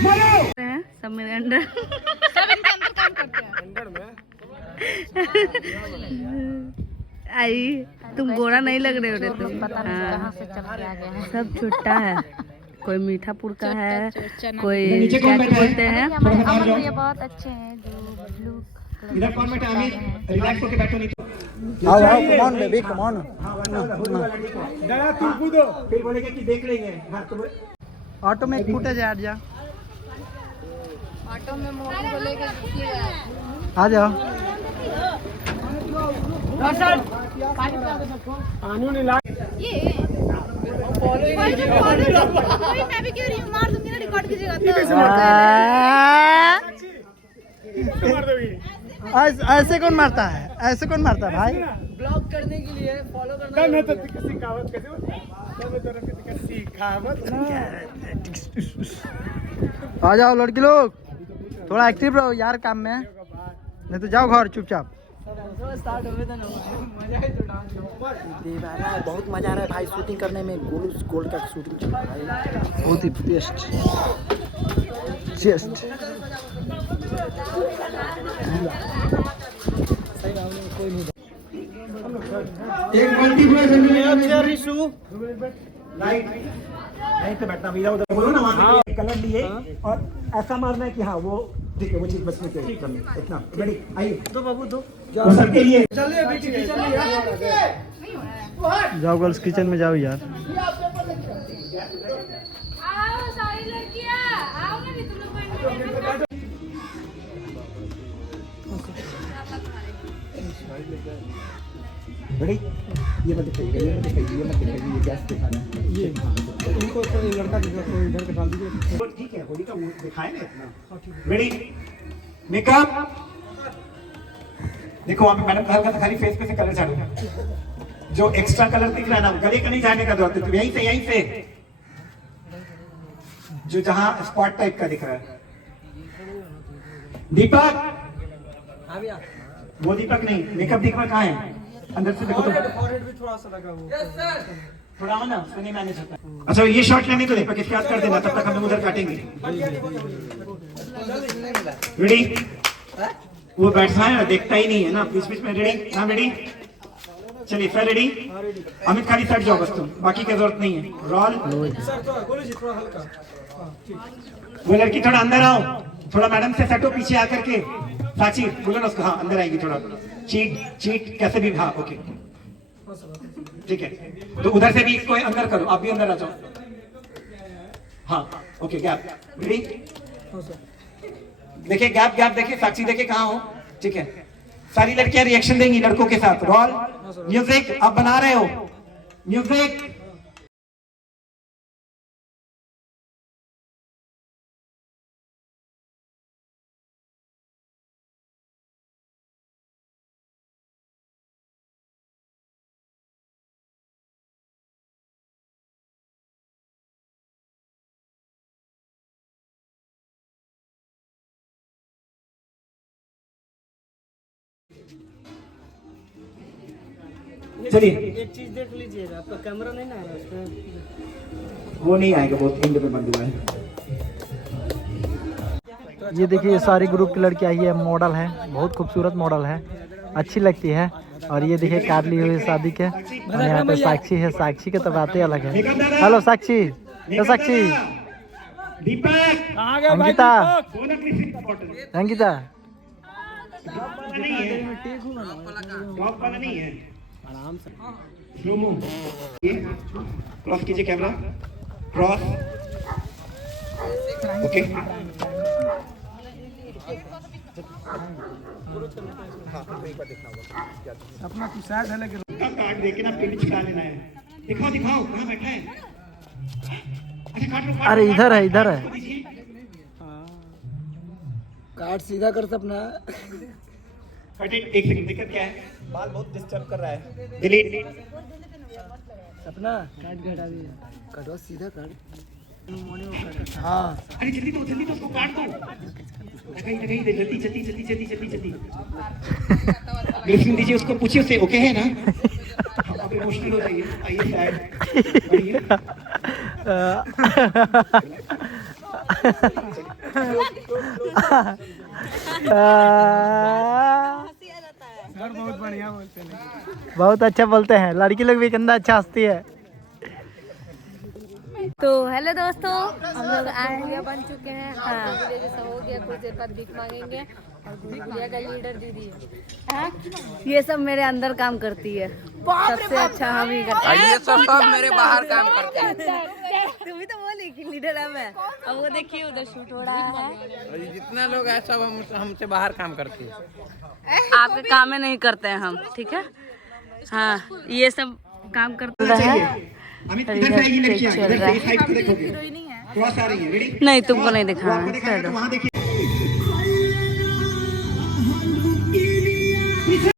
सब मेरे अंडर, सब इनके अंदर काम करते हैं। अंदर में आई तुम गोरा नहीं लग रहे हो रे तुम। पता नहीं कहाँ से चल के आ गया है। सब छुट्टा है, कोई मीठापुर का है, चना। कोई क्या बोलते हैं। हमारे अमन भैया बहुत अच्छे हैं जो ब्लू इधर कौन बैठा है? रिलैक्स होके बैठो, नहीं तो आओ आओ, come on baby, come on. Daya तुम कूदो, फिर बोलेंगे कि देख लेंगे। हाँ तो ऑटो में एक फुटेज ऐड जा, ऑटो में मोहन को लेकर आ जाओ। कानून नहीं लाग ये कोई मैं भी क्यों रही हूँ, मार दूंगी ना, रिकॉर्ड कीजिएगा तो। ऐसे कौन मारता है, ऐसे कौन मारता है भाई? ब्लॉग करने के लिए फॉलो करना है तो किसी कहावत कैसे किसी कहावत। आ जाओ लड़की लोग, थोड़ा एक्टिव रहो यार काम में, नहीं तो जाओ घर चुपचाप। बहुत मजा आ रहा है भाई शूटिंग करने में। गोल्ड का शूटिंग चल रहा है भाई, बहुत ही बेस्ट। एक मल्टीप्लाई लाइट नहीं तो बैठना भैया, उधर बोलो ना, वहाँ कलर लिए और ऐसा मारना है कि हाँ वो ठीक है, वो चीज बचने के इतना रेडी। आइए दो बाबू दो, वो सबके लिए जाओ गर्ल्स किचन में जाओ यार। आओ सारी लड़कियाँ आओ ना, भी तुम लोग रेडी। ये मत दिखाइए, ये मत दिखाइए, ये मत दिखाइए, ये गैस दिखाना है। ये इनको तो लड़का दिखा, कोई इधर के डाल दीजिए। ठीक है, होली का वो दिखाए ना इतना। Ready, makeup. देखो वहाँ पे मैडम हल्का सा खाली फेस पे से कलर चालू है, जो एक्स्ट्रा कलर दिख रहा है ना, गले का नहीं जाने का जरूरत है, यहीं से जो जहाँ स्पॉट टाइप का दिख रहा है। दीपक, वो दीपक नहीं, मेकअप दीपक कहाँ है? अंदर से देखो तो फॉरहेड भी थोड़ा सा लगा हुआ। यस सर, थोड़ा हो ना, उसको नहीं मैनेज होता। अच्छा ये शॉट लेने तो दीपक इसके हाथ कर देना, तब तक हम लोग उधर काटेंगे। रेडी, वो बैठा है देखता ही नहीं है ना बीच बीच में। रेडी, हाँ रेडी, चलिए सर रेडी। अमित खाली सट जाओ बस तुम, बाकी की जरूरत नहीं है। रोल सर बोलो जी, थोड़ा हल्का। वो लड़की थोड़ा अंदर आओ, थोड़ा मैडम से सटो पीछे आकर के। साची बोलो ना उसको, हाँ अंदर आएगी थोड़ा। चीट कैसे भी, हाँ ओके ठीक है। तो उधर से भी इसको अंदर करो, आप भी अंदर आ जाओ। हाँ ओके, गैप रेडी। देखिए गैप देखिए, साक्षी देखिए कहाँ हो, ठीक है। सारी लड़कियां रिएक्शन देंगी लड़कों के साथ। रोल म्यूजिक, आप बना रहे हो म्यूजिक। चलिए एक चीज देख लीजिएगा, आपका कैमरा नहीं ना आ रहा है उसमें। वो नहीं आएगा, बहुत एंड में बंद हुआ है। ये देखिए सारी ग्रुप की लड़की आई है, मॉडल है, बहुत खूबसूरत मॉडल है, अच्छी लगती है। और ये देखिए कार ली हुई शादी के, और यहाँ पे साक्षी है। साक्षी के तो बातें अलग है। हेलो साक्षी, तो साक्षी, दीपक अंकिता, अंकिता टॉप वाला नहीं है, आराम से स्लो मूव। ये क्रॉस कीजिए कैमरा, क्रॉस ओके। अपना कुछ साइड है लेकिन कार्ड देके ना पेट छिपा लेना है। दिखाओ कहाँ बैठा है। अच्छा काट लो, अरे इधर है, इधर है। कार्ड सीधा कर अपना। एक सेकंड, दिक्कत क्या है? बाल बहुत डिस्टर्ब कर रहा है। डिलीट। अपना कार्ड घटा दिया, कटवा सीधा कर। हाँ अरे जल्दी तो उसको काट दो। जल्दी ब्रीफिंग दीजिए उसको, पूछिए उससे ओके है ना। आप इमोशनल हो जाइए, आइए साइड। सर बहुत बढ़िया बोलते हैं। बहुत अच्छा बोलते हैं, लड़की लोग भी कितना अच्छा हंसती है। तो हेलो दोस्तों, हम लोग आए हैं, बन चुके हैं। हाँ। जैसा हो गया, कुछ देर बाद भीख मांगेंगे और गुड़िया का लीडर दीदी है। हाँ? ये सब मेरे अंदर काम करती है, सबसे अच्छा हम ही करते हैं। ये सब मेरे बाहर काम करते हैं। तुम ही तो बोली कि लीडर है मैं। अब वो देखिए उधर शूट हो रहा है। जितना लोग है सब हमसे बाहर काम करते हैं। आपके काम में नहीं करते हैं हम, ठीक है। हाँ, ये सब काम करते हैं। अमित इधर से आएगी लड़कियां, इधर से इस साइड को देखोगे, थोड़ा सा आ रही है, रेडी? नहीं, तुमको नहीं दिखाना आपको दिखाना है तो वहाँ देखिए।